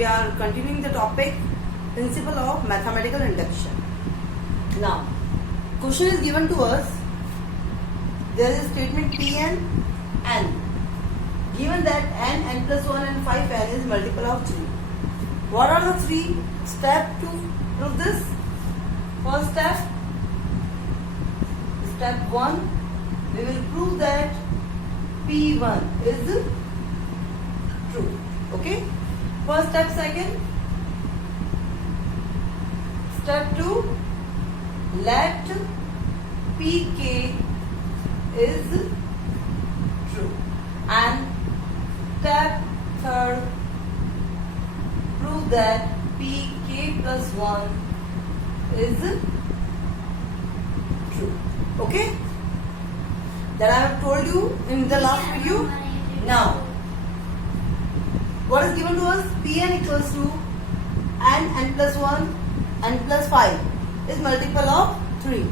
we are continuing the topic principle of mathematical induction. Now, question is given to us. There is a statement Pn n. Given that n plus 1 and 5n is multiple of 3. What are the 3 steps to prove this? First step, step 1, we will prove that P1 is true. Okay? First step, second. Step 2, let Pk is true. And step 3, prove that Pk plus 1 is true. Okay? That I have told you in the last video. Now, what is given to us? Pn equals to n plus 1, n plus 5 is multiple of 3.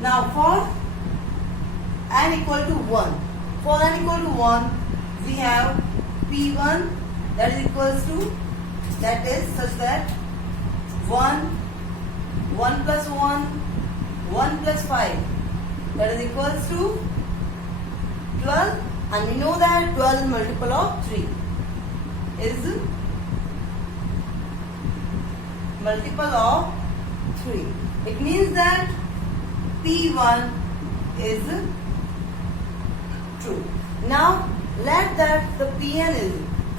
Now, for n equal to 1, for n equal to 1, we have P1 that is equals to, that is such that 1, 1 plus 1, 1 plus 5, that is equals to 12, and we know that 12 is multiple of 3. Is multiple of 3. It means that P1 is true. Now let that the Pn is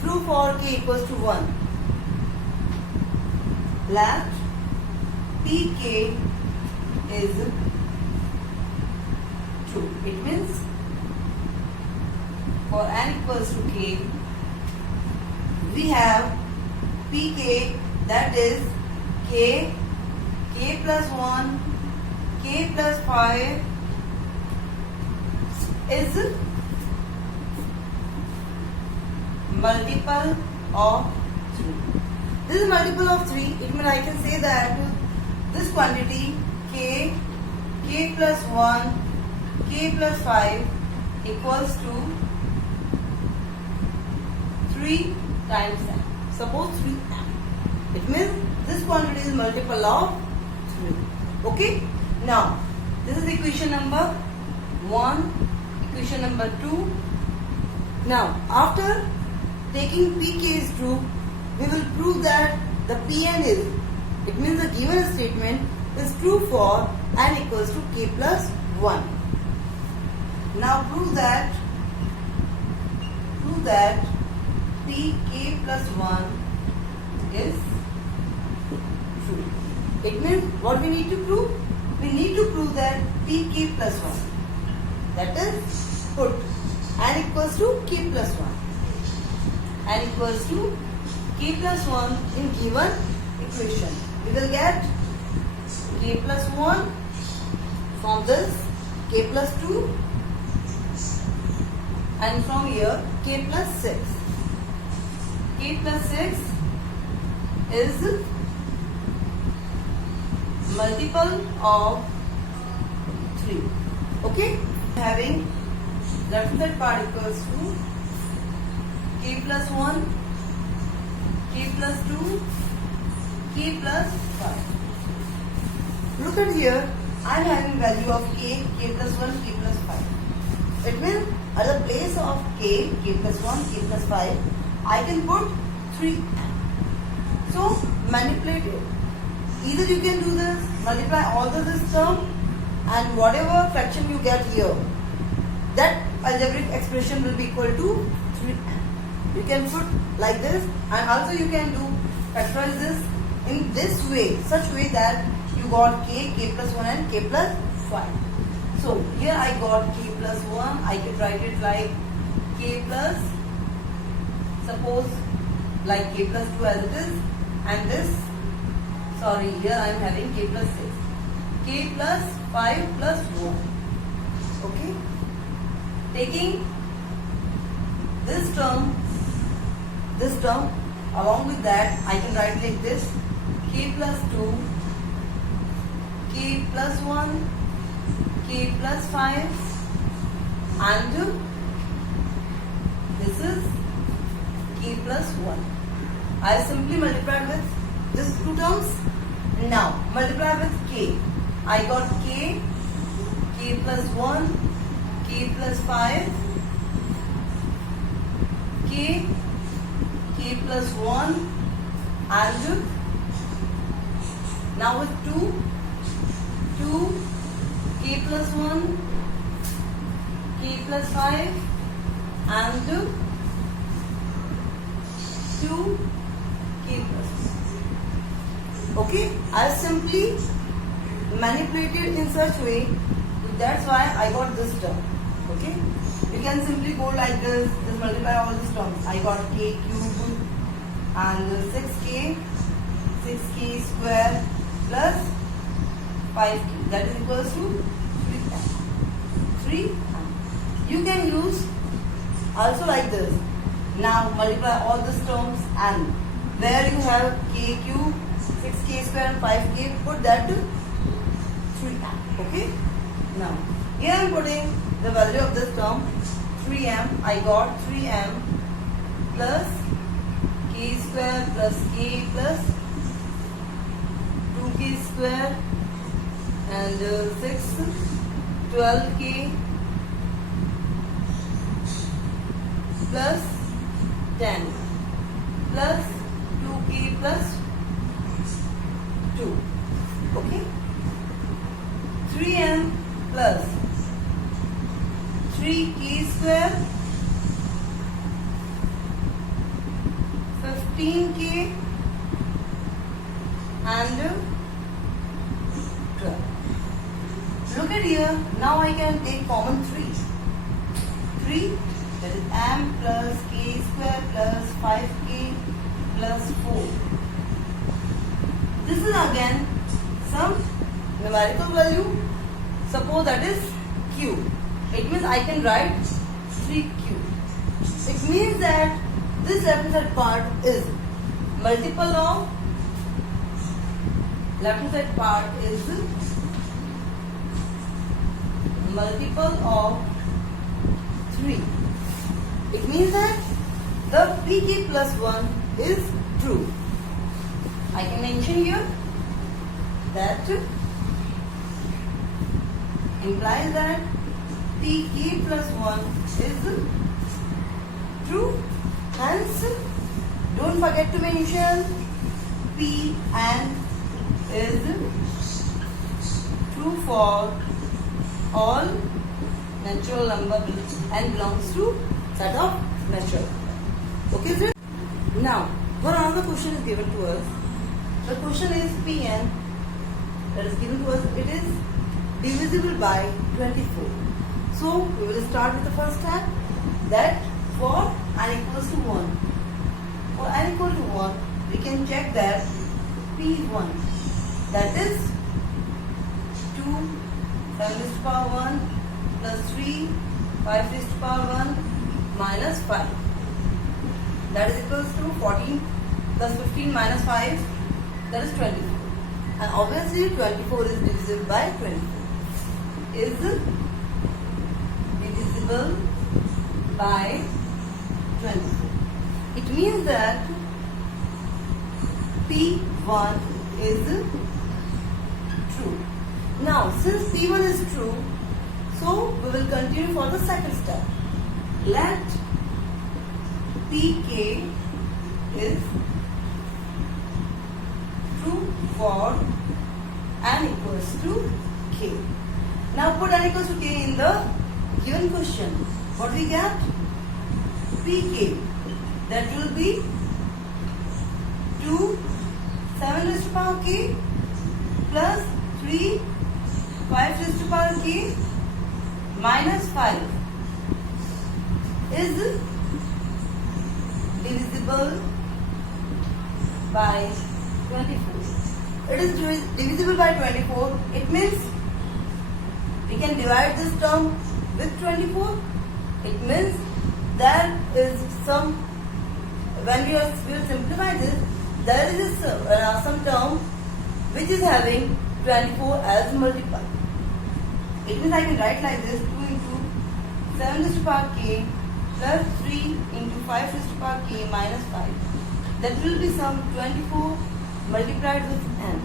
true for k equals to 1. Let Pk is true. It means for n equals to k, we have Pk, that is k plus 1, k plus 5 is multiple of 3. This is multiple of 3. It means I can say that this quantity k plus 1, k plus 5 equals to 3 times n. Suppose 3n. It means this quantity is multiple of 3. Okay? Now, this is equation number 1, equation number 2. Now, after taking Pk is true, we will prove that the Pn is, it means the given statement is true for n equals to k plus 1. Now prove that Pk plus 1 is true. It means what we need to prove? We need to prove that Pk plus 1. That is, put n equals to k plus 1. N equals to k plus 1 in given equation. We will get k plus 1 from this, k plus 2, and from here k plus 6. K plus 6 is multiple of 3. Okay? Having left that part equals to k plus 1, k plus 2, k plus 5. Look at here, I am having value of k plus 1, k plus 5. It means at the place of k plus 1, k plus 5, I can put 3. So manipulate it. Either you can do this, multiply all this term, and whatever fraction you get here, that algebraic expression will be equal to 3. You can put like this, and also you can do factorize this in this way, such way that you got k plus 1 and k plus 5. So here I got k plus 1, I can write it like k plus, suppose like k plus 2 as it is, and this, sorry, here I am having k plus 6, k plus 5 plus 1. Okay? Taking this term along with that, I can write like this, k plus 2, k plus 1, k plus 5, and this is k plus 1. I simply multiplied with these two terms. Now multiply with k. I got k plus 1, k plus 5, k plus 1, and now with 2, k plus 1, k plus 5, and 2, k plus 1. Okay, I simply manipulated in such way, that's why I got this term. Okay, you can simply go like this, just multiply all these terms. I got k cube and 6k square plus 5k, that is equals to 3. You can use also like this. Now multiply all these terms, and where you have k cube, 6k square and 5k, put that to 3m. Okay. Now here I am putting the value of this term 3m. I got 3m plus k square plus k plus 2k square and 6, 12k plus 10 plus 2k plus 2. Okay, 3m plus 3k square, 15k and 12. Look at here, now I can take common 3, that is m plus k square plus 5k plus 4. This is again some numerical value. Suppose that is q. It means I can write 3q. It means that this left hand side part is multiple of multiple of 3. It means that the pk plus 1 is true. I can mention here that implies that pk plus 1 is true. Hence, don't forget to mention p and is true for all natural number and belongs to set of natural number. Okay, sir? Now, one another question is given to us. The question is Pn that is given to us. It is divisible by 24. So we will start with the first step, that for n equals to 1. For n equal to 1, we can check that P1, that is 2, 7 raised to power 1 plus 3, 5 raised to power 1 minus 5. That is equals to 14 plus 15 minus 5, that is 24. And obviously 24 is divisible by 24. Is divisible by 24. It means that P1 is true. Now, since P1 is true, so we will continue for the second step. Let Pk is true for n equals to k. Now put n equals to k in the given question. What we get? Pk, that will be 2, 7 raised to power k plus 3, 5 raised to power k minus 5 is divisible by 24. It is divisible by 24. It means we can divide this term with 24. It means there is some, when we will simplify this, there is some term which is having 24 as multiple. It means I can write like this: 2 into 7 raised to power k plus 3 into 5 raised to power k minus 5. that will be some 24 multiplied with n.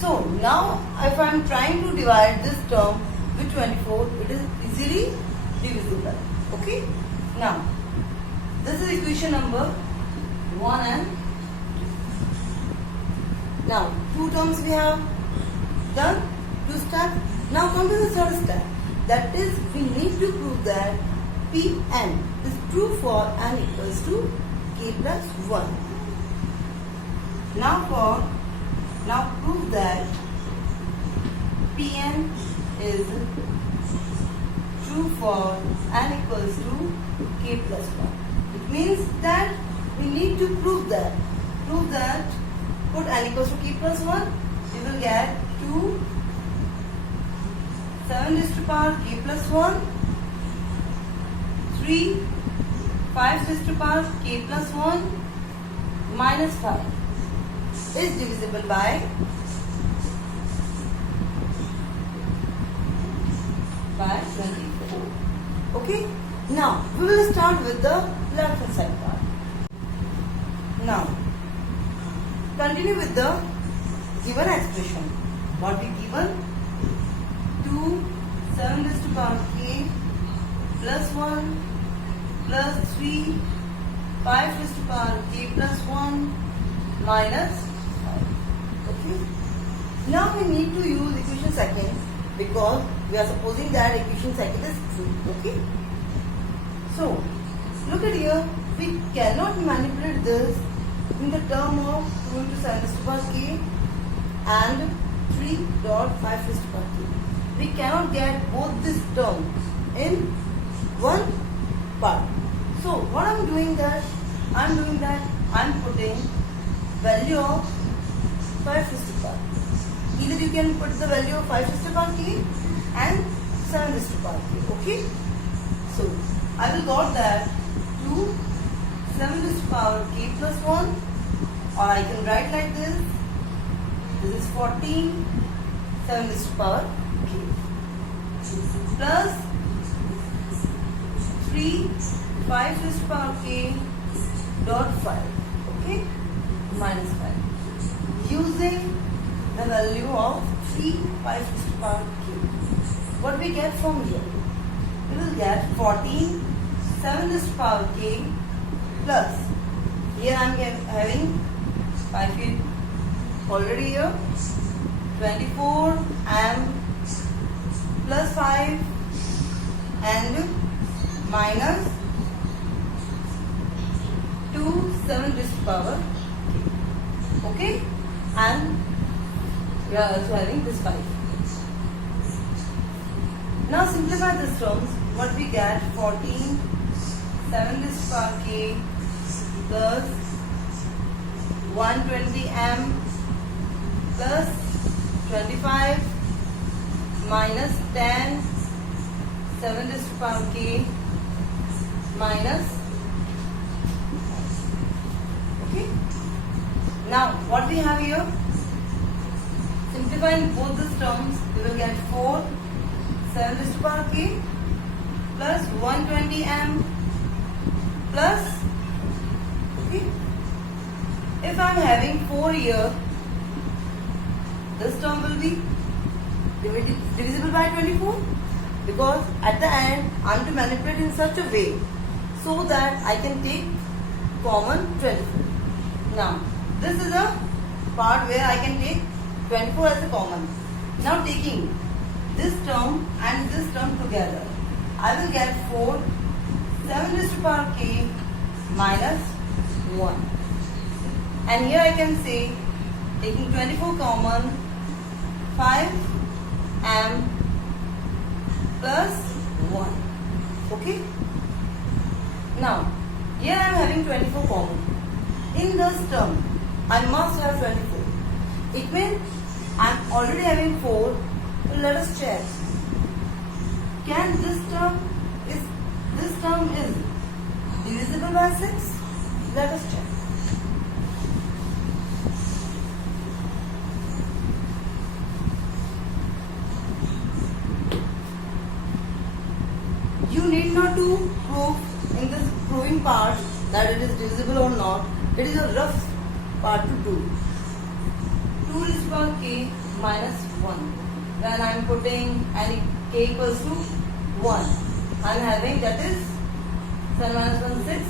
So now if I am trying to divide this term with 24, it is easily divisible. Okay. Now this is equation number 1 and 2. Now 2 terms we have done, 2 steps. Now come to the third step. That is, we need to prove that Pn is true for n equals to k plus 1. Now prove that Pn is true for n equals to k plus 1. It means that we need to prove that. Put n equals to k plus 1, we will get 2 7 raised to power k plus 1, 3 5 raised to power k plus 1 minus 5 is divisible by 24. Okay. Now we will start with the left hand side part. Now continue with the given expression. What we given? 2 7 raised to power k plus 1 plus 3 5 raised to power k plus 1 minus 5. Okay. Now we need to use equation second because we are supposing that equation second is true. Okay. So look at here. We cannot manipulate this in the term of 2 into 7 raised to power k and 3.5 raised to power k. We cannot get both these terms in one part. So what I'm doing that I'm putting value of 5 raised to power. Either you can put the value of 5 raised to power k and 7 raised to power k. Okay. So I will got that 2 7 raised to power k plus 1, or I can write like this. This is 14 7 raised to power k plus 3 5 raised to power k dot 5. Okay, minus 5 using the value of 3 5 raised to power k. What we get from here? We will get 14 7 raised to power k plus, here I am having 5 here already here, 24 m plus 5 and minus 2 7 raised to power k. Okay, and we are also having this 5. Now simplify these terms. What we get? 14 7 raised to power k plus 120 m plus 25 minus 10 7 raised to power k minus. Okay. Now what we have here? Simplifying both these terms, we will get 4 7 raised to power k plus 120 m plus. Okay. If I am having 4 here, this term will be divisible by 24, because at the end I am to manipulate in such a way so that I can take common 24. Now this is a part where I can take 24 as a common. Now taking this term and this term together, I will get 4 7 raised to power k minus 1. And here I can say, taking 24 common, 5 m plus 1. Okay. Now here I am having 24 common. In this term I must have 24. It means I am already having 4. So let us check. Can this term is divisible by 6? Let us check. You need not to prove in this proving part that it is divisible or not. It is a rough part to do. 2 raised to power k minus 1. When I am putting any k equals to 1, I am having that is 7 minus 1 6.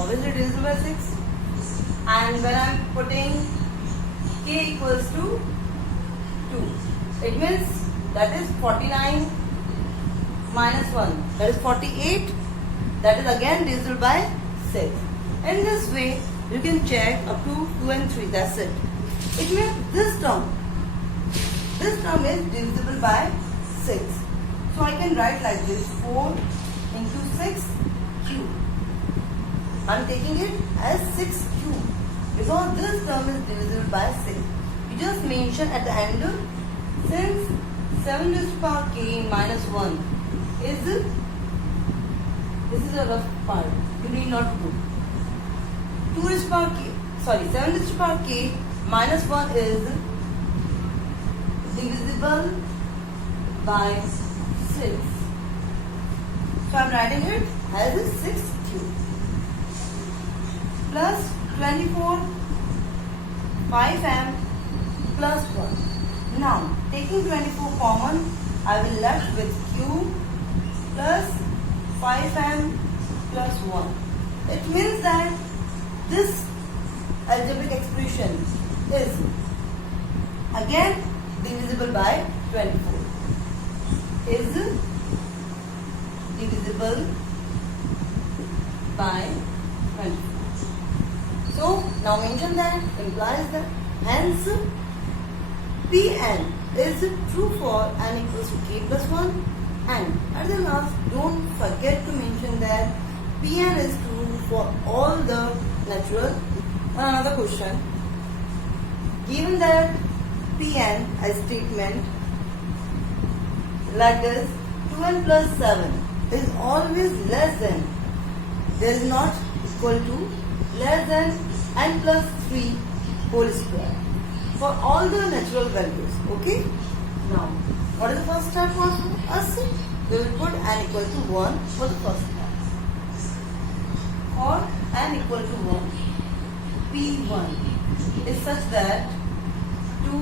Obviously divisible by 6. And when I am putting k equals to 2, it means that is 49 minus 1. That is 48. That is again divisible by 6. In this way, you can check up to 2 and 3. That's it. It means this term is divisible by 6. So I can write like this: 4 into 6 cube. I am taking it as 6 cube because this term is divisible by 6. You just mention at the end, since 7 raised to power k minus 1 is, this is a rough part, you need not to do. 2 raised to power k, 7 raised to power k minus 1 is divisible by 6. So I am writing it as a 6 cube plus 24 5m plus 1. Now taking 24 common, I will left with cube plus 5m plus 1. It means that this algebraic expression is again divisible by 24. Is divisible by 24. So now mention that, implies that, hence Pn is true for n equals to k plus 1, and at the last don't forget to mention that Pn is true for all the natural. Another question: given that Pn as statement like this, 2n plus 7 is always less than, there is not equal to, less than n plus 3 whole square for all the natural values. Okay. Now, what is the first step for us? We will put n equal to 1 for the first step. For n equal to 1, P1 is such that 2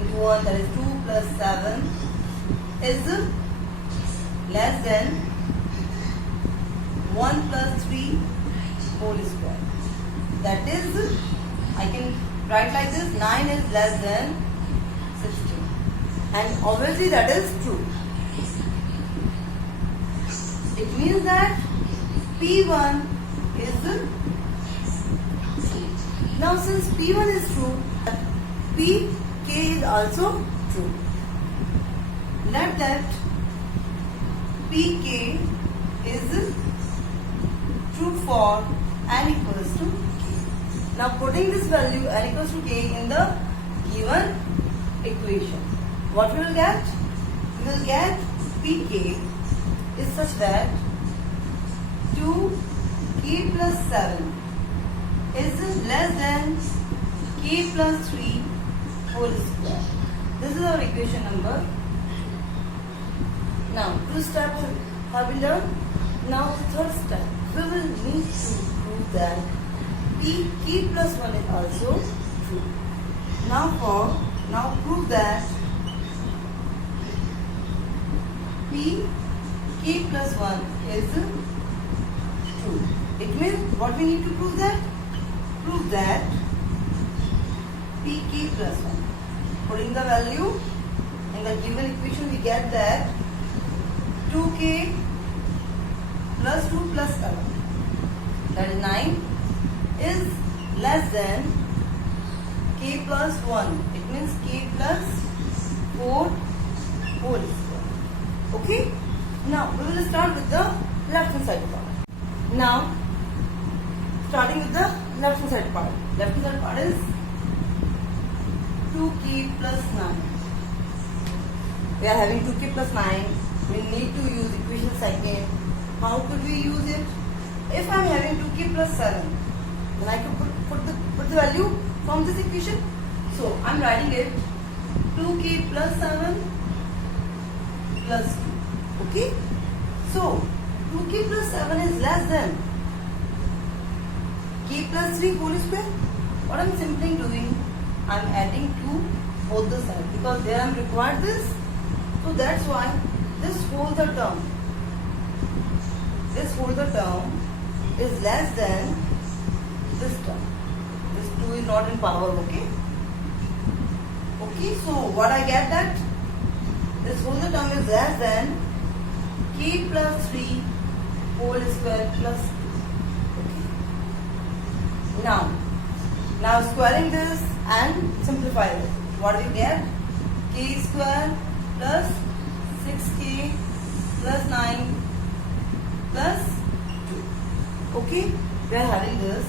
into 1, that is 2 plus 7 is less than 1 plus 3 whole square. That is, I can write like this: 9 is less than 16. And obviously that is true. It means that P1 is true. Now since P1 is true, Pk is also true. Let that Pk is true for n equals to k. Now putting this value n equals to k in the given equation, what we will get? We will get Pk is such that 2k plus 7 is less than k plus 3 whole square. This is our equation number. Now 2 steps have been done. Now the third step, we will need to prove that Pk plus 1 is also true. Now prove that Pk plus 1 is true. It means what we need to prove that? Prove that Pk plus 1. Putting the value in the given equation, we get that 2k plus 2 plus 7, that is 9, is less than k plus 1. It means k plus 4 whole square. Okay. Now we will start with the left hand side part. Now starting with the left hand side part. Left hand side part is 2k plus 9. We are having 2k plus 9. We need to use equation second. How could we use it? If I am having 2k plus 7, then I could put the value from this equation. So I am writing it 2k plus 7 plus 2. Okay. So 2k plus 7 is less than k plus 3 whole square. What I'm simply doing, I'm adding to both the sides because there I'm required this. So that's why this whole the term. This whole the term is less than this term. This 2 is not in power, okay? Okay, so what I get that? This whole the term is less than k plus 3 whole square plus. Okay. Now squaring this and simplify it. What we get? K square plus 6k plus 9 plus 2. Okay, we are having this.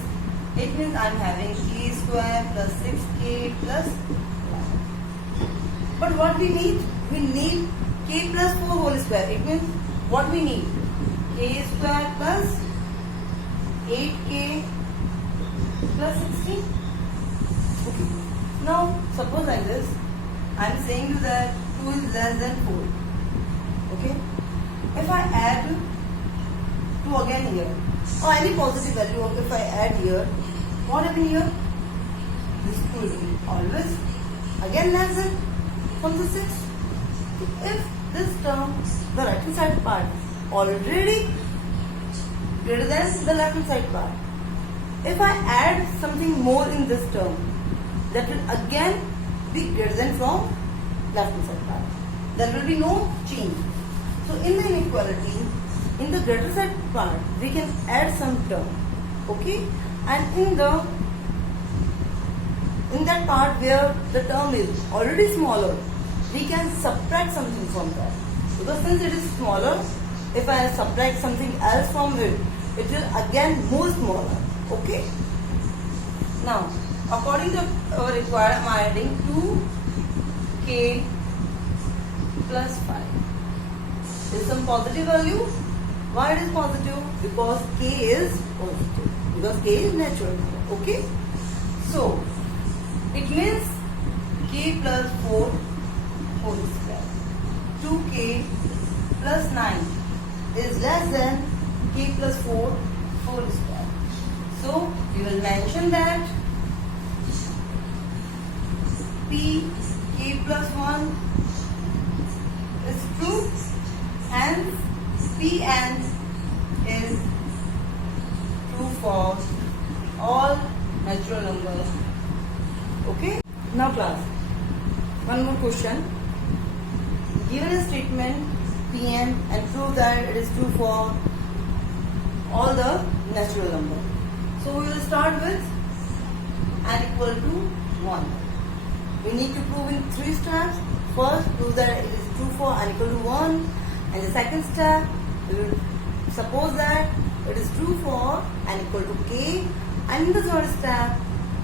It means I am having k square plus 6k plus 9. But what we need? We need k plus 4 whole square. It means what we need? K square plus 8k plus 16. Okay. Now suppose like this, I am saying you that 2 is less than 4. Okay. If I add 2 again here, or any positive value, if I add here, what happens here? This 2 will be always again less than from the 6. If this term, the right hand side part, already greater than the left hand side part, if I add something more in this term, that will again be greater than from left hand side part. There will be no change. So in the inequality, in the greater side part, we can add some term, okay? And in that part where the term is already smaller, we can subtract something from that. Because since it is smaller, if I subtract something else from it, it will again more smaller, okay? Now, according to our required, I am adding 2k plus 5. Is some positive value. Why it is positive? Because k is positive. Because k is natural number. Okay. So it means k plus 4 whole square. 2k plus 9 is less than k plus 4 whole square. So we will mention that p k plus 1 is true. Hence, Pn is true for all natural numbers. Okay? Now class, one more question. Given a statement Pn and prove that it is true for all the natural numbers. So we will start with n equal to 1. We need to prove in 3 steps. First, prove that it is true for n equal to 1. And the second step, we will suppose that it is true for n equal to k. And in the third step,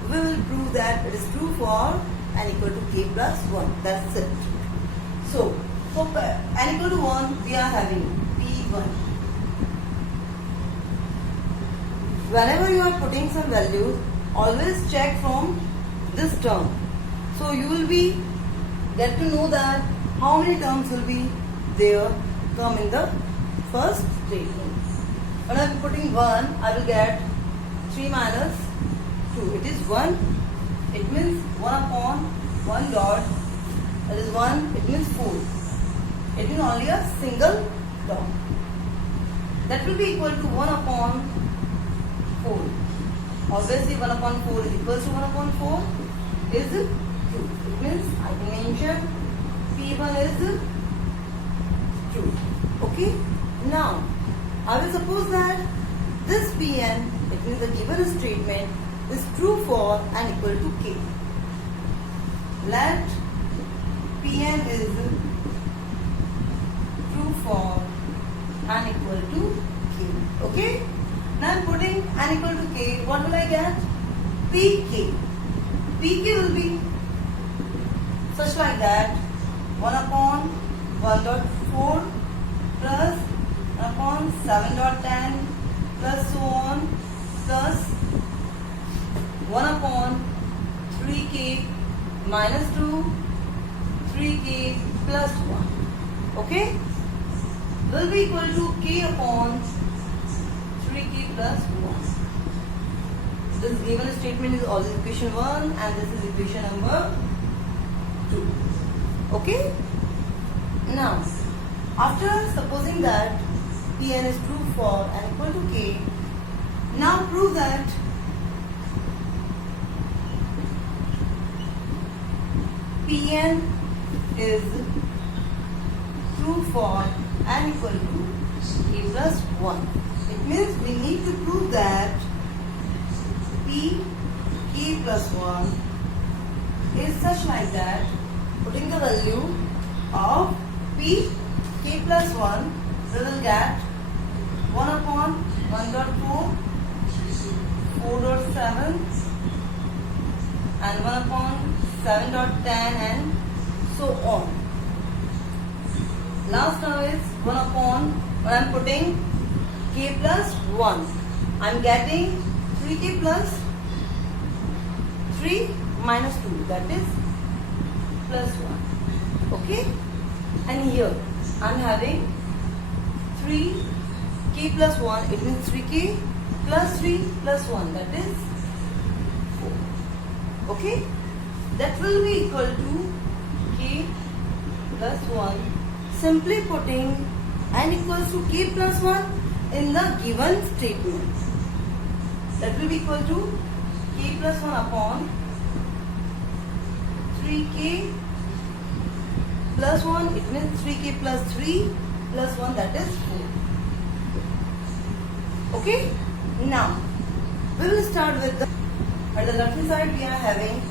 we will prove that it is true for n equal to k plus 1. That's it. So, for n equal to 1, we are having p1. Whenever you are putting some values, always check from this term. So, you will get to know that how many terms will be there come in the first statement. When I am putting 1, I will get 3 minus 2. It is 1. It means 1 upon 1 dot. That is 1. It means 4. It means only a single term. That will be equal to 1 upon 4. Obviously 1 upon 4 is equal to 1 upon 4 is 2. It means I can mention P1 is 2. Okay. Now, I will suppose that this Pn, it means the given statement, is true for n equal to k. Let Pn is true for n equal to k. Okay. Now I am putting n equal to k. What will I get? Pk. Pk will be such like that 1 upon 1 dot 4 plus 1 upon 7 dot 10 plus so on plus 1 upon 3k minus 2 3k plus 1. Okay? Will be equal to k upon 3k plus 1. this given statement is also equation 1 and this is equation number 2. Okay? Now, after supposing that Pn is true for and equal to k, now prove that Pn is true for and equal to k plus 1. It means we need to prove that P k plus 1 is such like that, putting the value of P k plus 1, we will get 1 upon 1.4, 4.7 and 1 upon 7.10 and so on. Last now is 1 upon, when I am putting k plus 1, I am getting 3k plus 3 minus 2, that is plus 1. Okay? And here I am having 3k plus 1, it means 3k plus 3 plus 1, that is 4. Okay? That will be equal to k plus 1, simply putting n equals to k plus 1 in the given statement. That will be equal to k plus 1 upon 3k plus 1, it means 3k plus 3 plus 1, that is 4. Okay? Now, we will start with the, at the left hand side we are having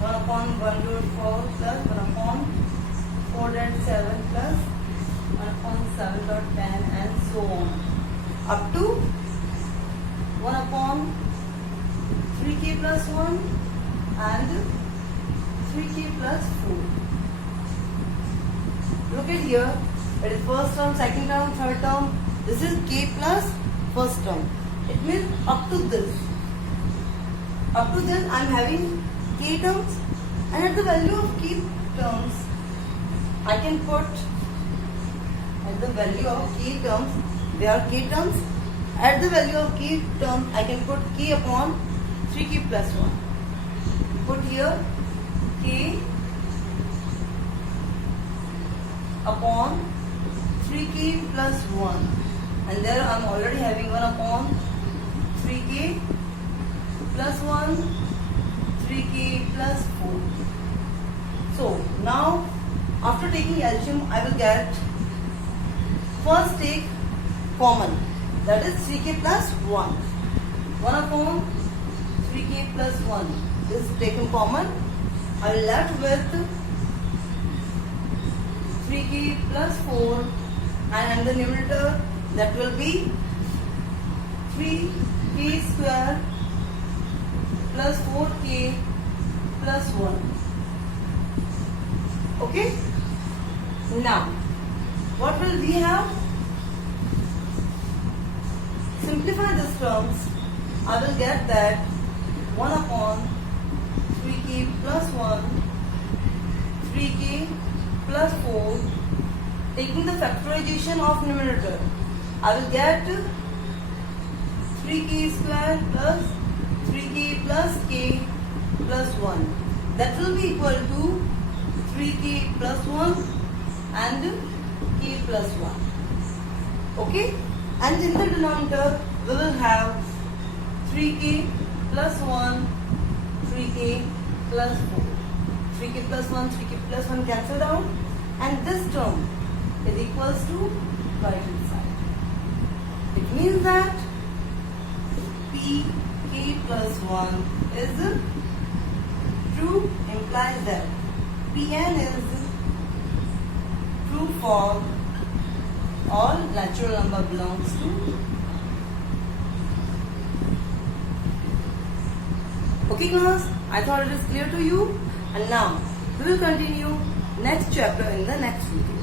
1 upon 1.4 plus 1 upon 4.7 plus 1 upon 7.10 and so on. Up to 1 upon 3k plus 1 and 3k plus 4. Look at here, it is first term, second term, third term. This is k plus first term. It means up to this. Up to this I am having k terms, and at the value of k terms I can put, at the value of k terms, there are k terms, at the value of k terms I can put k upon 3k plus 1. Put here k upon 3k plus 1, and there I am already having 1 upon 3k plus 1, 3k plus 4. So now after taking LCM I will get, first take common, that is 3k plus 1. 1 upon 3k plus 1 is taken common. I will left with 3k plus 4, and in the numerator that will be 3k square plus 4k plus 1. Okay? Now, what will we have? Simplify these terms. I will get that 1 upon 3k plus 1, 3k plus 4, taking the factorization of numerator, I will get 3k square plus 3k plus k plus 1. That will be equal to 3k plus 1 and k plus 1. Okay? And in the denominator we will have 3k plus 1, 3k plus 4. 3k plus 1, 3k plus 1 cancelled out, and this term is equals to right hand side. It means that Pk plus 1 is true, implies that Pn is true for all natural number belongs to. Okay class, I thought it is clear to you, and now we will continue next chapter in the next video.